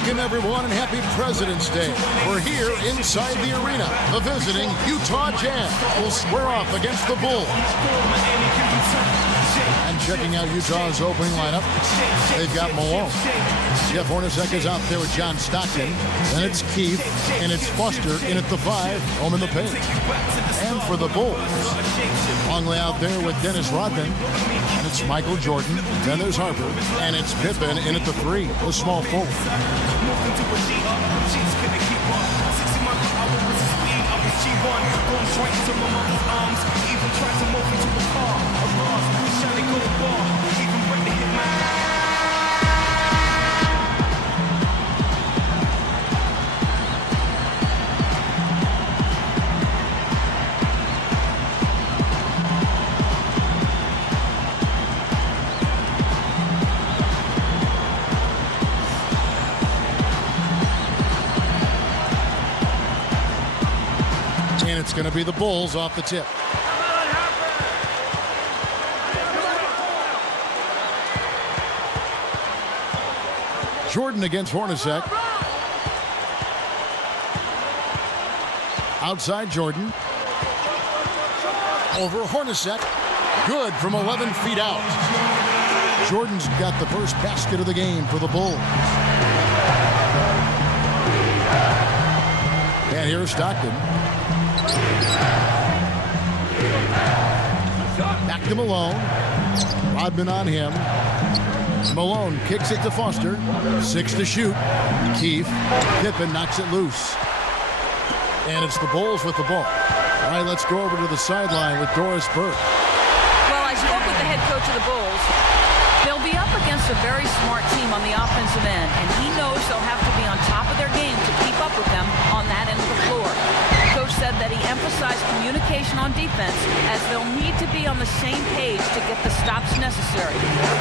Welcome, everyone, and happy President's Day. We're here inside the arena. The visiting Utah Jazz will square off against the Bulls. And checking out Utah's opening lineup, they've got Malone. Jeff Hornacek is out there with John Stockton. Then it's Keith, and it's Foster in at the 5, home in the paint. And for the Bulls, Longley out there with Dennis Rodman. And it's Michael Jordan. Then there's Harper. And it's Pippen in at the 3, the small forward. It's going to be the Bulls off the tip. Jordan against Hornacek. Outside Jordan. Over Hornacek. Good from 11 feet out. Jordan's got the first basket of the game for the Bulls. And here's Stockton. Back to Malone. Rodman on him. Malone kicks it to Foster. 6 to shoot. Keith. Pippen knocks it loose. And it's the Bulls with the ball. All right, let's go over to the sideline with Doris Burke. Well, I spoke with the head coach of the Bulls. They'll be up against a very smart team on the offensive end, and he knows they'll have to be on top of their game to keep up with them on that end of the floor. The coach said that he emphasized communication on defense, as they'll need to be on the same page to get the stops necessary.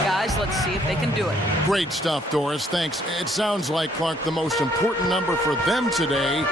Guys, let's see if they can do it. Great stuff, Doris. Thanks. It sounds like, Clark, the most important number for them today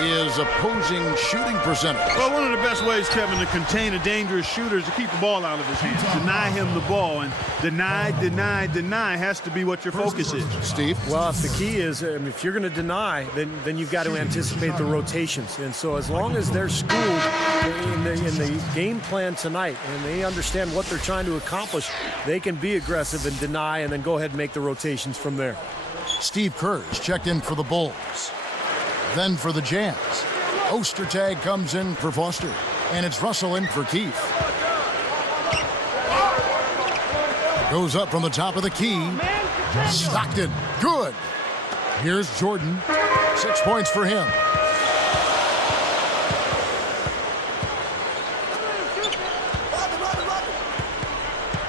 is opposing shooting percentage. Well, one of the best ways, Kevin, to contain a dangerous shooter is to keep the ball out of his hands. Deny him the ball, and deny has to be what your focus is. Steve? Well, if the key is, if you're going to deny, then you've got to anticipate the rotations. And so as long as they're schooled in the game plan tonight and they understand what they're trying to accomplish, they can be aggressive and deny and then go ahead and make the rotations from there. Steve Kerr's checked in for the Bulls. Then for the Jazz, Ostertag comes in for Foster, and it's Russell in for Keith. Goes up from the top of the key. Stockton, good. Here's Jordan, 6 points for him.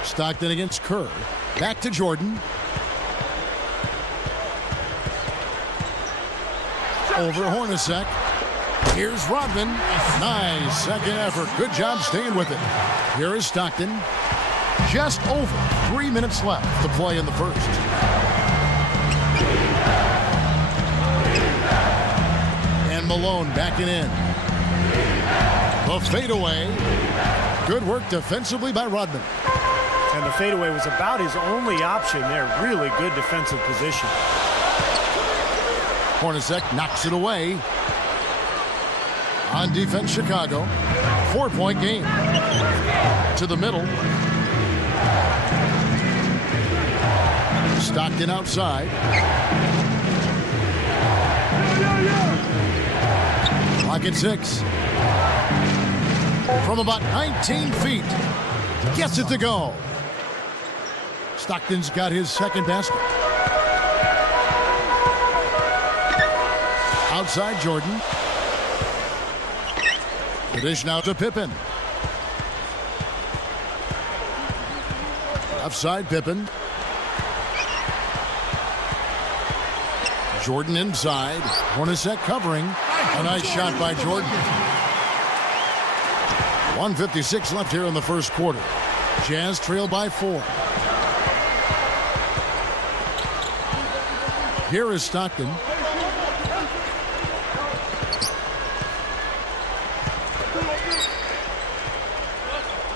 Stockton against Kerr. Back to Jordan. Over Hornacek. Here's Rodman. Nice second effort. Good job staying with it. Here is Stockton. Just over 3 minutes left to play in the first. And Malone backing in. The fadeaway. Good work defensively by Rodman. And the fadeaway was about his only option there. Really good defensive position. Hornacek knocks it away. On defense, Chicago. 4-point game. To the middle. Stockton outside. Clock at 6. From about 19 feet. Gets it to go. Stockton's got his second basket. Outside Jordan. The dish now to Pippen. Offside Pippen. Jordan inside. Hornacek covering. A nice shot by Jordan. 1:56 left here in the first quarter. Jazz trail by 4. Here is Stockton.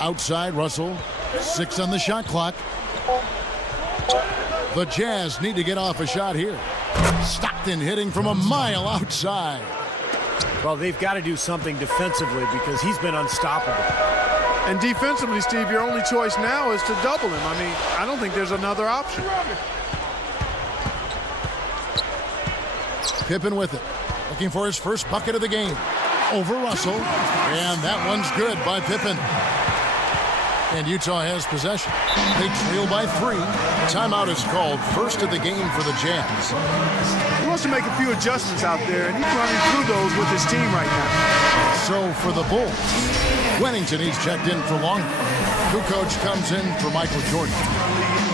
Outside Russell. 6 on the shot clock. The Jazz need to get off a shot here. Stockton hitting from a mile outside. Well, they've got to do something defensively because he's been unstoppable. And defensively, Steve, your only choice now is to double him. I mean, I don't think there's another option. Pippen with it. Looking for his first bucket of the game. Over Russell. And that one's good by Pippen. And Utah has possession. They trail by 3. Timeout is called. First of the game for the Jazz. He wants to make a few adjustments out there, and he's running through those with his team right now. So for the Bulls, Wennington, he's checked in for Long. Kukoc comes in for Michael Jordan.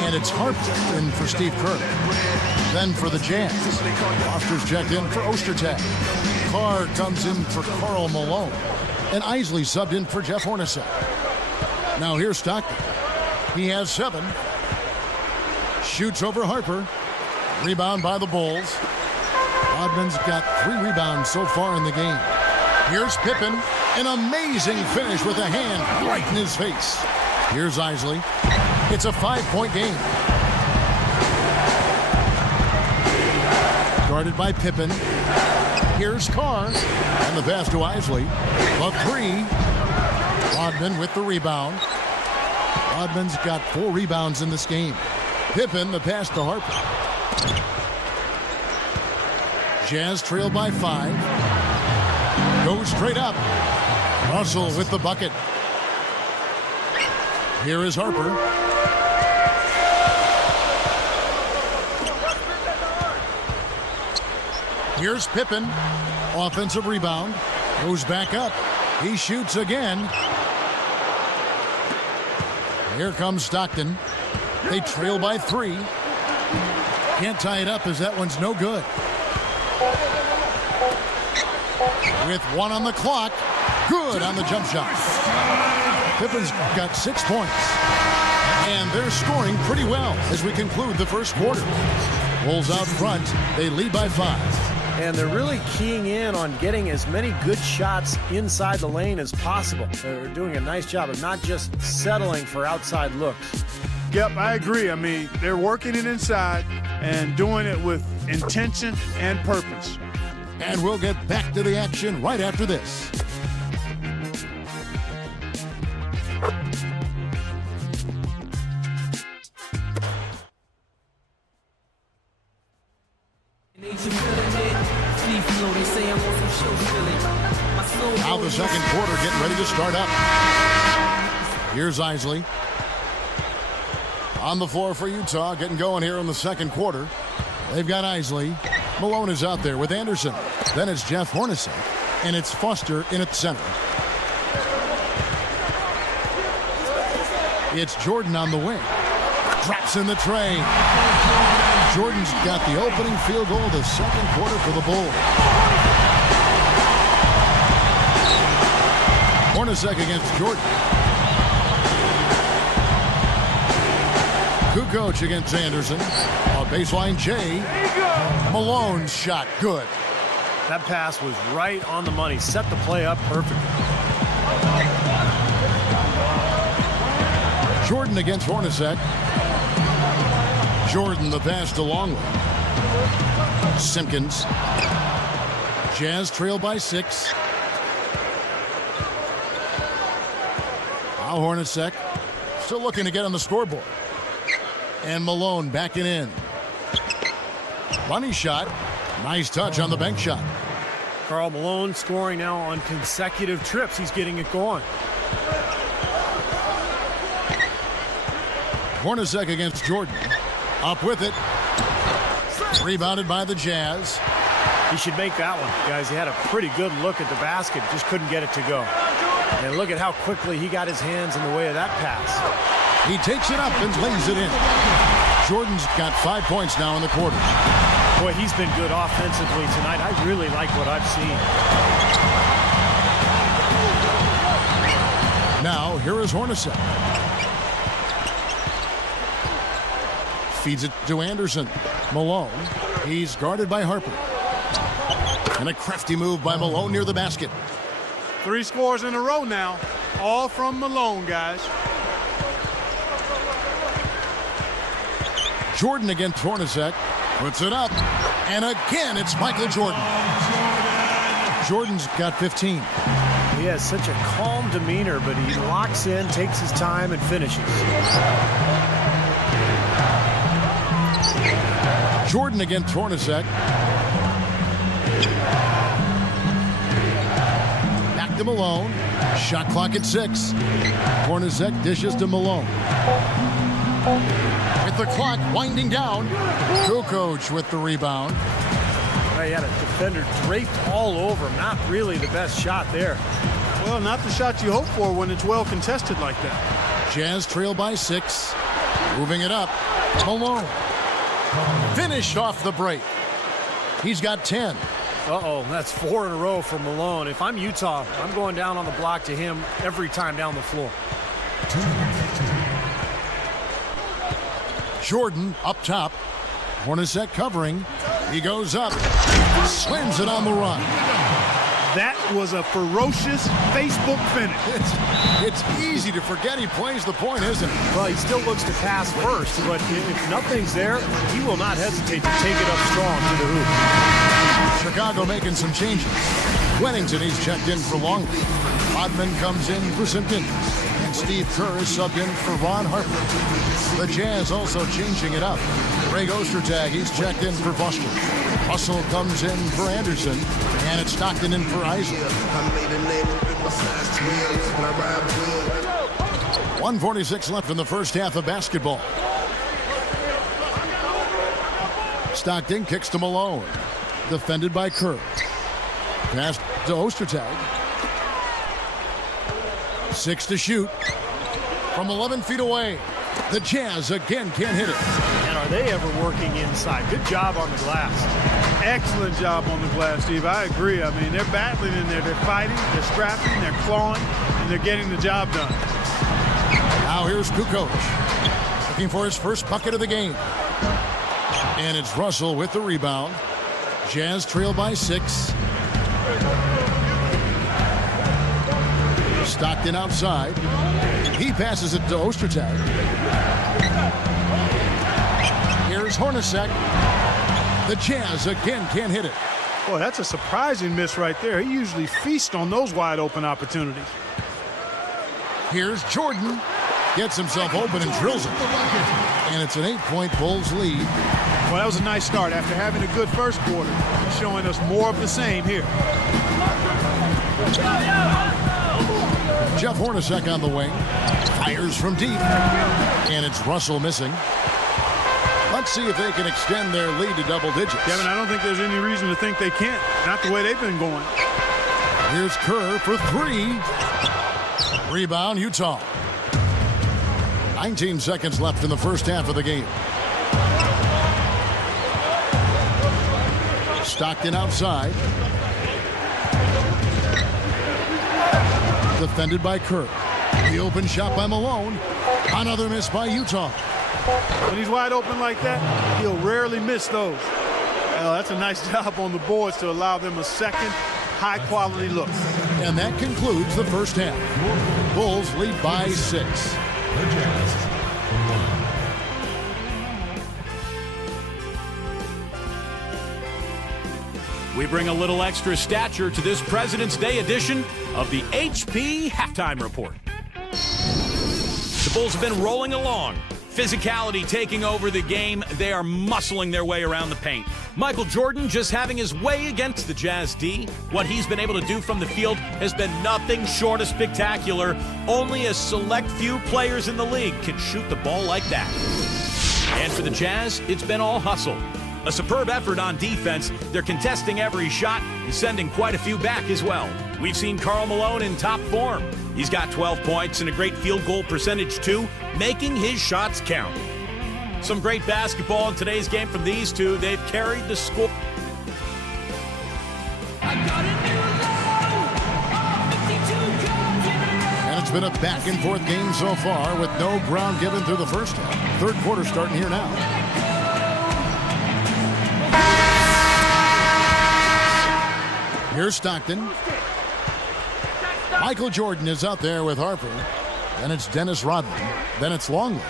And it's Harper in for Steve Kerr. Then for the Jazz, Foster's checked in for Ostertag. Carr comes in for Karl Malone. And Isley subbed in for Jeff Hornacek. Now here's Stockton. He has 7. Shoots over Harper. Rebound by the Bulls. Rodman's got 3 rebounds so far in the game. Here's Pippen. An amazing finish with a hand right in his face. Here's Isley. It's a 5-point game. Guarded by Pippen. Here's Carr. And the pass to Isley. A 3. Rodman with the rebound. Rodman's got 4 rebounds in this game. Pippen, the pass to Harper. Jazz trail by 5. Goes straight up. Russell with the bucket. Here is Harper. Here's Pippen. Offensive rebound. Goes back up. He shoots again. Here comes Stockton. They trail by 3. Can't tie it up as that one's no good. With 1 on the clock. Good on the jump shot. Pippen's got 6 points. And they're scoring pretty well as we conclude the first quarter. Bulls out front. They lead by 5. And they're really keying in on getting as many good shots inside the lane as possible. They're doing a nice job of not just settling for outside looks. Yep, I agree. I mean, they're working it inside and doing it with intention and purpose. And we'll get back to the action right after this. Now the second quarter getting ready to start up. Here's Isley. On the floor for Utah, getting going here in the second quarter. They've got Isley. Malone is out there with Anderson. Then it's Jeff Hornacek. And it's Foster in at center. It's Jordan on the wing. Drops in the tray. Jordan's got the opening field goal of the second quarter for the Bulls. Hornacek against Jordan. Kukoc against Anderson. A baseline J. Malone's shot good. That pass was right on the money. Set the play up perfectly. Jordan against Hornacek. Jordan the pass to Longley. Simpkins. Jazz trail by 6. Now Hornacek still looking to get on the scoreboard. And Malone backing in. Money shot. Nice touch on the bank shot. Karl Malone scoring now on consecutive trips. He's getting it going. Hornacek against Jordan. Up with it. Rebounded by the Jazz. He should make that one, guys. He had a pretty good look at the basket. Just couldn't get it to go. And look at how quickly he got his hands in the way of that pass. He takes it up and lays it in. Jordan's got 5 points now in the quarter. Boy, he's been good offensively tonight. I really like what I've seen. Now, here is Hornacek. Feeds it to Anderson. Malone. He's guarded by Harper. And a crafty move by Malone near the basket. 3 scores in a row now. All from Malone, guys. Jordan against Hornacek. Puts it up. And again, it's Michael Jordan. Jordan's got 15. He has such a calm demeanor, but he locks in, takes his time, and finishes. Jordan against Hornacek. Back to Malone. Shot clock at 6. Hornacek dishes to Malone. With the clock winding down, Kukoc with the rebound. He had a defender draped all over him. Not really the best shot there. Well, not the shot you hope for when it's well contested like that. Jazz trail by 6. Moving it up. Malone. Finished off the break. He's got 10. Uh-oh, that's 4 in a row for Malone. If I'm Utah, I'm going down on the block to him every time down the floor. Jordan up top. Hornacek covering. He goes up. Slams it on the run. That was a ferocious Facebook finish. It's easy to forget he plays the point, isn't it? Well, he still looks to pass first, but if nothing's there, he will not hesitate to take it up strong to the hoop. Chicago making some changes. Wennington, he's checked in for Longley. Hodman comes in for Simpkins. And Steve Kerr is subbed in for Ron Harper. The Jazz also changing it up. Greg Ostertag, he's checked in for Foster. Russell comes in for Anderson. And it's Stockton in for Isaac. 1:46 left in the first half of basketball. Stockton kicks to Malone. Defended by Kerr. Pass to Ostertag. 6 to shoot. From 11 feet away. The Jazz again can't hit it. And are they ever working inside? Good job on the glass. Excellent job on the glass, Steve. I agree. I mean, they're battling in there. They're fighting, they're scrapping, they're clawing, and they're getting the job done. Now here's Kukoc. Looking for his first bucket of the game. And it's Russell with the rebound. Jazz trail by 6. Stockton outside. He passes it to Ostertag. Here's Hornacek. The Jazz again can't hit it. Boy, that's a surprising miss right there. He usually feasts on those wide open opportunities. Here's Jordan. Gets himself open and drills it. And it's an 8-point Bulls lead. Well, that was a nice start. After having a good first quarter, he's showing us more of the same here. Jeff Hornacek on the wing. Fires from deep. And it's Russell missing. Let's see if they can extend their lead to double digits. Kevin, I don't think there's any reason to think they can't. Not the way they've been going. Here's Kerr for 3. Rebound, Utah. 19 seconds left in the first half of the game. Stockton outside. Defended by Kerr. The open shot by Malone. Another miss by Utah. When he's wide open like that, he'll rarely miss those. Well, that's a nice job on the boards to allow them a second high-quality look. And that concludes the first half. Bulls lead by 6. We bring a little extra stature to this President's Day edition of the HP Halftime Report. The Bulls have been rolling along. Physicality taking over the game. They are muscling their way around the paint. Michael Jordan just having his way against the Jazz D. What he's been able to do from the field has been nothing short of spectacular. Only a select few players in the league can shoot the ball like that. And for the Jazz, it's been all hustle. A superb effort on defense. They're contesting every shot and sending quite a few back as well. We've seen Karl Malone in top form. He's got 12 points and a great field goal percentage too, making his shots count. Some great basketball in today's game from these two. They've carried the score. And it's been a back and forth game so far with no ground given through the first half. Third quarter starting here now. Here's Stockton. Michael Jordan is out there with Harper. Then it's Dennis Rodman. Then it's Longley.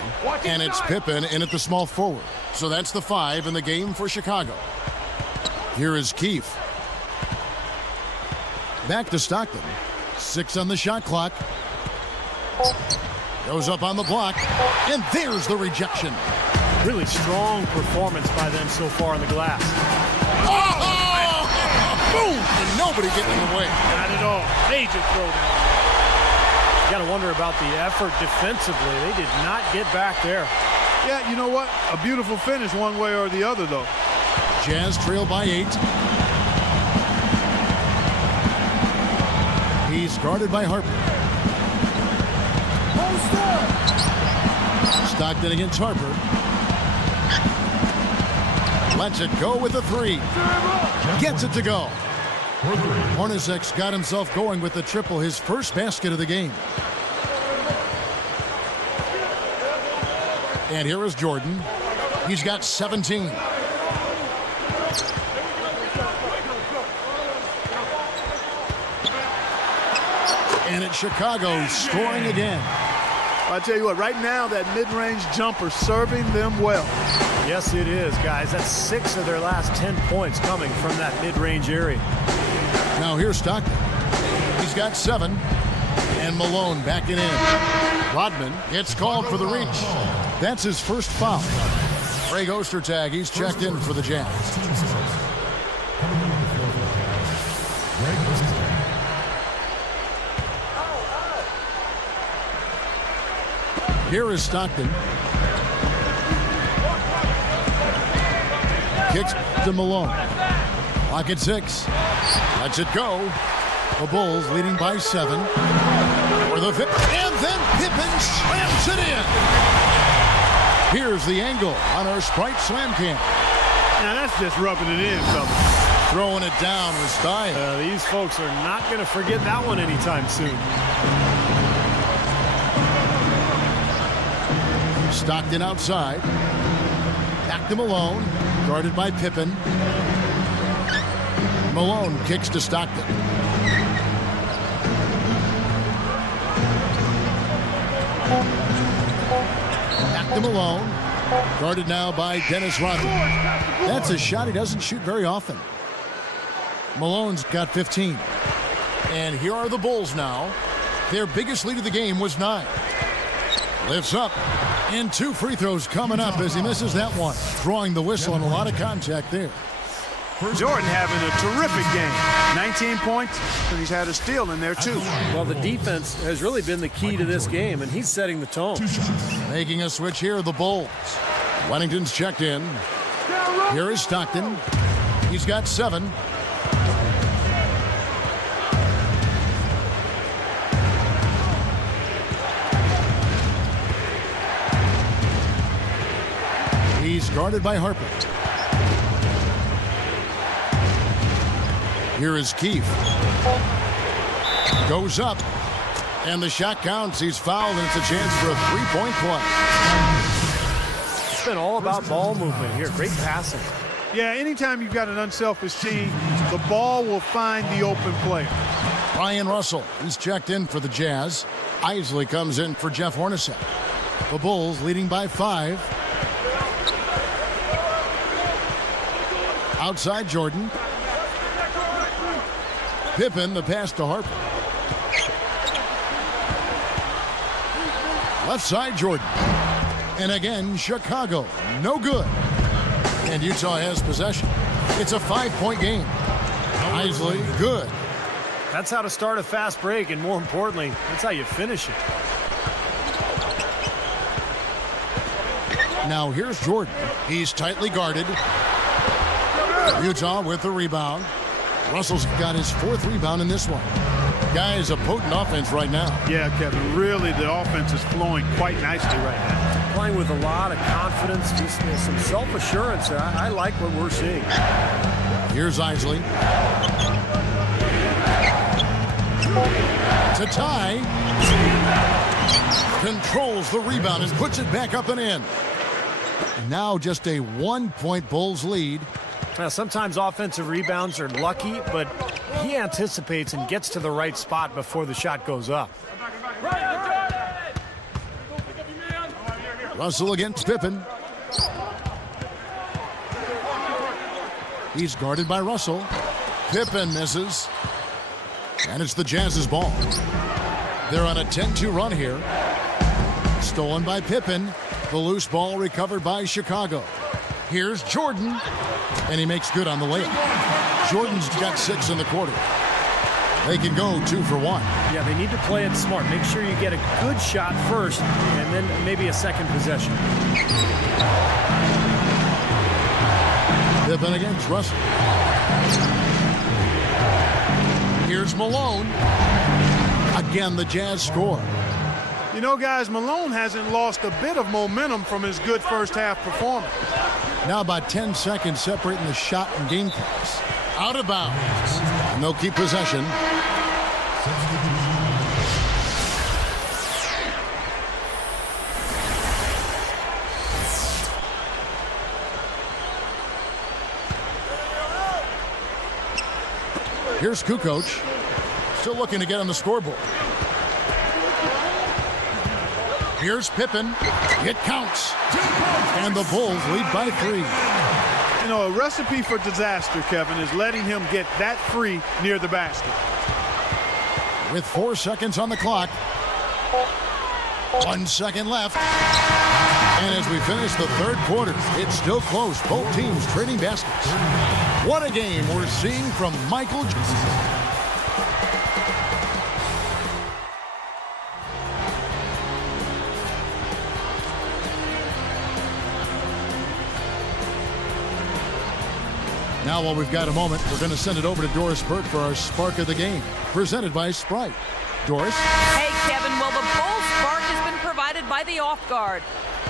And it's Pippen in at the small forward. So that's the 5 in the game for Chicago. Here is Keefe. Back to Stockton. 6 on the shot clock. Goes up on the block. And there's the rejection. Really strong performance by them so far on the glass. Oh! Boom! And nobody getting in the way. Not at all. Major throwdown. You got to wonder about the effort defensively. They did not get back there. Yeah, you know what? A beautiful finish one way or the other, though. Jazz trail by 8. He's guarded by Harper. Stockton against Harper. Lets it go with a 3. Gets it to go. Hornacek's got himself going with the triple, his first basket of the game. And here is Jordan. He's got 17. And it's Chicago scoring again. I tell you what, right now that mid-range jumper serving them well. Yes, it is, guys. That's 6 of their last 10 points coming from that mid-range area. Now here's Stockton. He's got 7. And Malone backing in. Rodman gets called for the reach. That's his first foul. Greg Ostertag, he's checked in for the Jazz. Here is Stockton. Kicks to Malone. Clock at 6. Lets it go. The Bulls leading by 7. For the and then Pippen slams it in. Here's the angle on our Sprite Slam Cam. Now that's just rubbing it in, fellas. Throwing it down with style. These folks are not going to forget that one anytime soon. Stockton outside. Back to Malone. Guarded by Pippen. Malone kicks to Stockton. Back to Malone. Guarded now by Dennis Rodman. That's a shot he doesn't shoot very often. Malone's got 15. And here are the Bulls now. Their biggest lead of the game was 9. Lifts up. And 2 free throws coming up as he misses that one. Drawing the whistle and a lot of contact there. Jordan having a terrific game. 19 points, and he's had a steal in there, too. Well, the defense has really been the key to this game, and he's setting the tone. Making a switch here, the Bulls. Wennington's checked in. Here is Stockton. He's got 7. He's guarded by Harper. Here is Keefe. Goes up. And the shot counts. He's fouled, and it's a chance for a 3-point play. It's been all about ball movement here. Great passing. Yeah, anytime you've got an unselfish team, the ball will find the open player. Ryan Russell, he's checked in for the Jazz. Isley comes in for Jeff Hornacek. The Bulls leading by 5. Outside Jordan. Pippen, the pass to Harper. Left side Jordan. And again, Chicago. No good. And Utah has possession. It's a 5-point game. Isley, good. That's how to start a fast break, and more importantly, that's how you finish it. Now here's Jordan. He's tightly guarded. Utah with the rebound. Russell's got his 4th rebound in this one. Guys, a potent offense right now. Yeah, Kevin, really the offense is flowing quite nicely right now. Playing with a lot of confidence, just some self-assurance. I like what we're seeing. Here's Isley. To tie. Controls the rebound and puts it back up and in. And now just a 1-point Bulls lead. Now, sometimes offensive rebounds are lucky, but he anticipates and gets to the right spot before the shot goes up. Russell against Pippen. He's guarded by Russell. Pippen misses. And it's the Jazz's ball. They're on a 10-2 run here. Stolen by Pippen. The loose ball recovered by Chicago. Here's Jordan. And he makes good on the layup. Jordan's got 6 in the quarter. They can go 2 for 1. Yeah, they need to play it smart. Make sure you get a good shot first, and then maybe a second possession. Pippen against Russell. Here's Malone. Again, the Jazz score. You know, guys, Malone hasn't lost a bit of momentum from his good first half performance. Now about 10 seconds separating the shot and game clocks. Out of bounds. And they'll keep possession. Here's Kukoc. Still looking to get on the scoreboard. Here's Pippen. It counts. And the Bulls lead by 3. You know, a recipe for disaster, Kevin, is letting him get that free near the basket. With 4 seconds on the clock. 1 second left. And as we finish the third quarter, it's still close. Both teams trading baskets. What a game we're seeing from Michael Jordan. Now, while we've got a moment, we're going to send it over to Doris Burke for our Spark of the Game, presented by Sprite. Doris? Hey, Kevin. Well, the Bulls' spark has been provided by the off guard.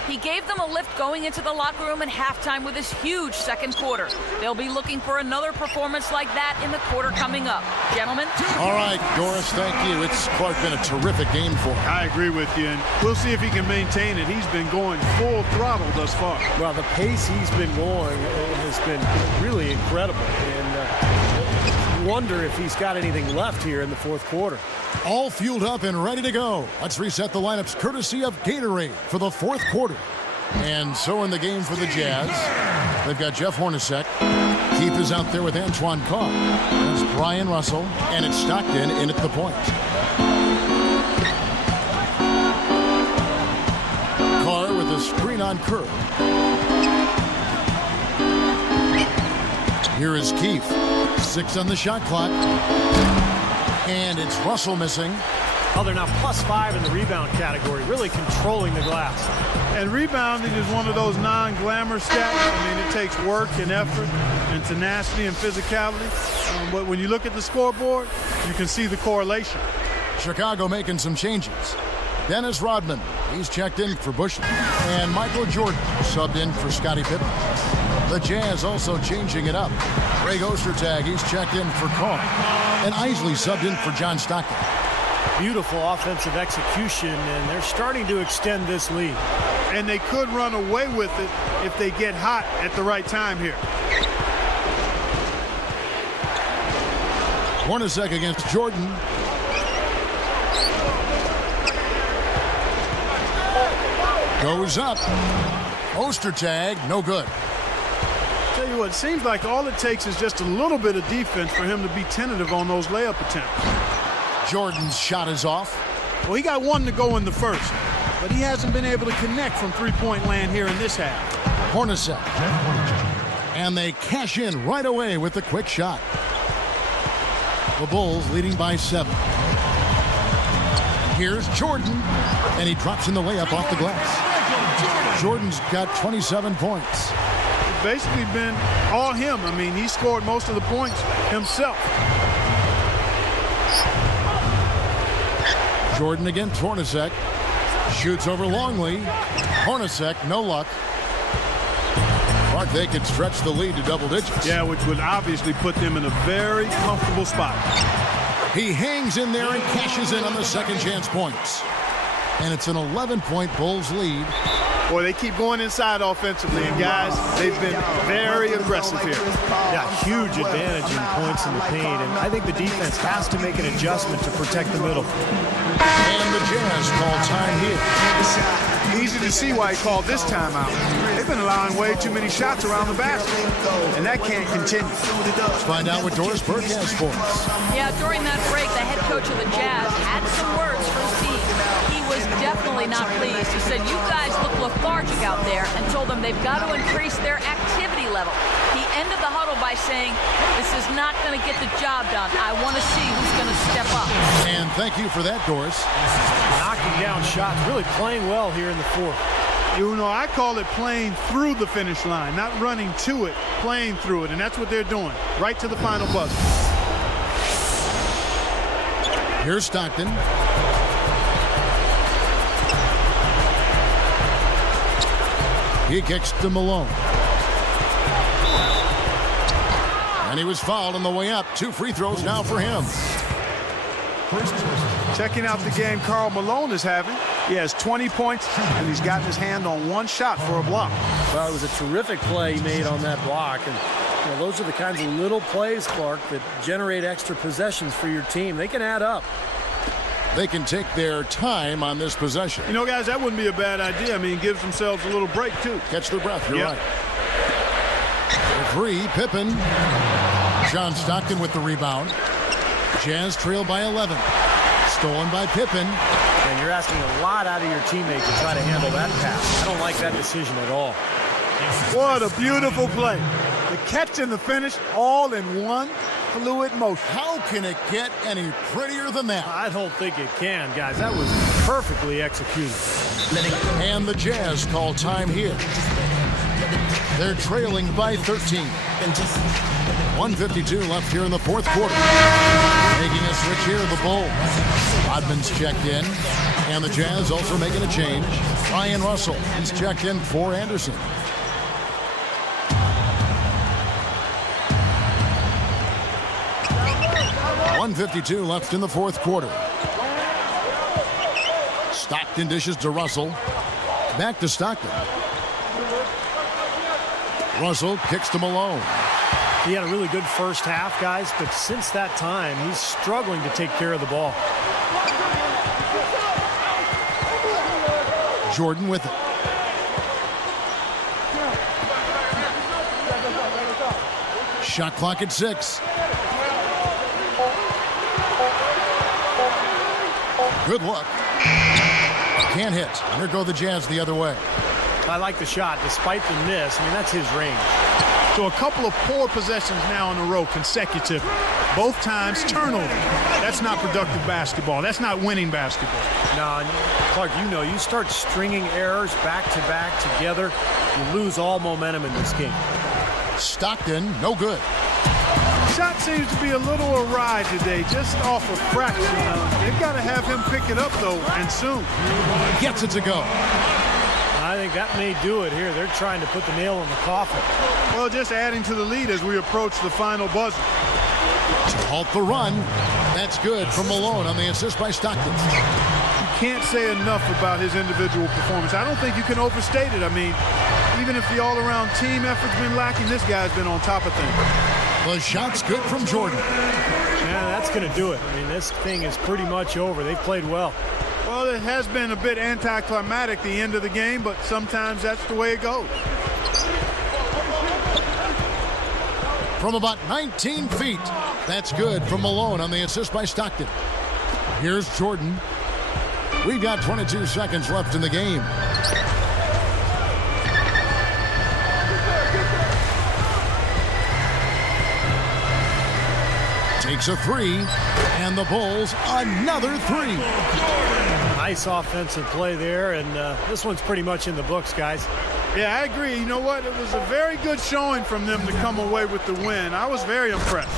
He gave them a lift going into the locker room at halftime with his huge second quarter. They'll be looking for another performance like that in the quarter coming up. Gentlemen? All right, Doris, thank you. It's, Clark, been a terrific game for him. I agree with you, and we'll see if he can maintain it. He's been going full throttle thus far. Well, the pace he's been going has been really incredible, and wonder if he's got anything left here in the fourth quarter. All fueled up and ready to go. Let's reset the lineups courtesy of Gatorade for the fourth quarter. And so in the game for the Jazz, they've got Jeff Hornacek. Keith is out there with Antoine Carr. There's Brian Russell, and it's Stockton in at the point. Carr with a screen on Kerr. Here is Keith. 6 on the shot clock. And it's Russell missing. Oh, they're now +5 in the rebound category, really controlling the glass. And rebounding is one of those non-glamour stats. I mean, it takes work and effort and tenacity and physicality. But when you look at the scoreboard, you can see the correlation. Chicago making some changes. Dennis Rodman, he's checked in for Bush. And Michael Jordan subbed in for Scottie Pippen. The Jazz also changing it up. Greg Ostertag, he's checked in for Carr. And Isley subbed in for John Stockton. Beautiful offensive execution, and they're starting to extend this lead. And they could run away with it if they get hot at the right time here. Hornacek against Jordan. Goes up. Ostertag, no good. Tell you what, it seems like all it takes is just a little bit of defense for him to be tentative on those layup attempts. Jordan's shot is off. Well, he got 1 to go in the first, but he hasn't been able to connect from three-point land here in this half. Hornacek. And they cash in right away with the quick shot. The Bulls leading by 7. Here's Jordan, and he drops in the layup off the glass. Jordan's got 27 points. It's basically been all him. I mean, he scored most of the points himself. Jordan against Hornacek. Shoots over Longley. Hornacek, no luck. Clark, they could stretch the lead to double digits. Yeah, which would obviously put them in a very comfortable spot. He hangs in there and cashes in on the second chance points. And it's an 11-point Bulls lead. Boy, they keep going inside offensively, and guys, they've been very aggressive here. Yeah, huge advantage in points in the paint, and I think the defense has to make an adjustment to protect the middle. And the Jazz call time here. Easy to see why he called this timeout. They've been allowing way too many shots around the basket, and that can't continue. Let's find out what Doris Burke has for us. Yeah, during that break, the head coach of the Jazz had some words for his team. He was definitely not pleased. He said, you guys look lethargic out there, and told them they've got to increase their activity level. He ended the huddle by saying, this is not going to get the job done. I want to see who's going to step up. And thank you for that, Doris. Knocking down shots, really playing well here in the fourth. You know, I call it playing through the finish line, not running to it, playing through it, and that's what they're doing, right to the final buzzer. Here's Stockton. He kicks to Malone. And he was fouled on the way up. 2 free throws now for him. Checking out the game Karl Malone is having. He has 20 points, and he's gotten his hand on 1 shot for a block. Well, it was a terrific play he made on that block, and you know, those are the kinds of little plays, Clark, that generate extra possessions for your team. They can add up. They can take their time on this possession. You know, guys, that wouldn't be a bad idea. I mean, it gives themselves a little break, too. Catch their breath. You're Yep. right. For 3, Pippen. John Stockton with the rebound. Jazz trail by 11. Stolen by Pippen. And you're asking a lot out of your teammate to try to handle that pass. I don't like that decision at all. What a beautiful play. The catch and the finish all in one fluid motion. How can it get any prettier than that? I don't think it can, guys. That was perfectly executed. And the Jazz call time here. They're trailing by 13. 1:52 left here in the fourth quarter. Making a switch here, the Bulls. Rodman's checked in. And the Jazz also making a change. Ryan Russell is checked in for Anderson. .152 left in the fourth quarter. Stockton dishes to Russell. Back to Stockton. Russell kicks to Malone. He had a really good first half, guys, but since that time, he's struggling to take care of the ball. Jordan with it. Shot clock at 6. Good look. Can't hit. Here go the Jazz the other way. I like the shot despite the miss. I mean, that's his range. So a couple of poor possessions now in a row consecutive. Both times turnover. That's not productive basketball. That's not winning basketball. No, Clark, you know, you start stringing errors back to back together, you lose all momentum in this game. Stockton, no good. Shot seems to be a little awry today, just off a fraction. They've got to have him pick it up, though, and soon. Gets it to go. I think that may do it here. They're trying to put the nail in the coffin. Well, just adding to the lead as we approach the final buzzer. To halt the run. That's good from Malone on the assist by Stockton. You can't say enough about his individual performance. I don't think you can overstate it. I mean, even if the all-around team effort's been lacking, this guy's been on top of things. The shot's good from Jordan. Yeah, that's going to do it. I mean, this thing is pretty much over. They've played well. Well, it has been a bit anticlimactic the end of the game, but sometimes that's the way it goes. From about 19 feet. That's good from Malone on the assist by Stockton. Here's Jordan. We've got 22 seconds left in the game. Takes a 3, and the Bulls another 3. Nice offensive play there, and this one's pretty much in the books, guys. Yeah, I agree. You know what? It was a very good showing from them to come away with the win. I was very impressed.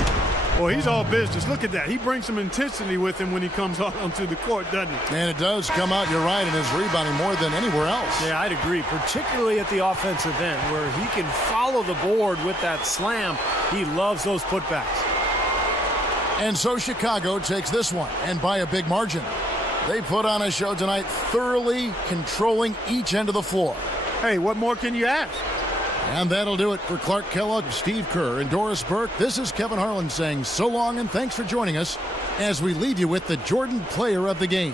Well, he's all business. Look at that. He brings some intensity with him when he comes out onto the court, doesn't he? And it does come out, you're right, in his rebounding more than anywhere else. Yeah, I'd agree, particularly at the offensive end where he can follow the board with that slam. He loves those putbacks. And so Chicago takes this one, and by a big margin. They put on a show tonight, thoroughly controlling each end of the floor. hey, what more can you ask? And that'll do it for Clark Kellogg, Steve Kerr, and Doris Burke. This is Kevin Harlan saying so long and thanks for joining us as we leave you with the Jordan Player of the Game.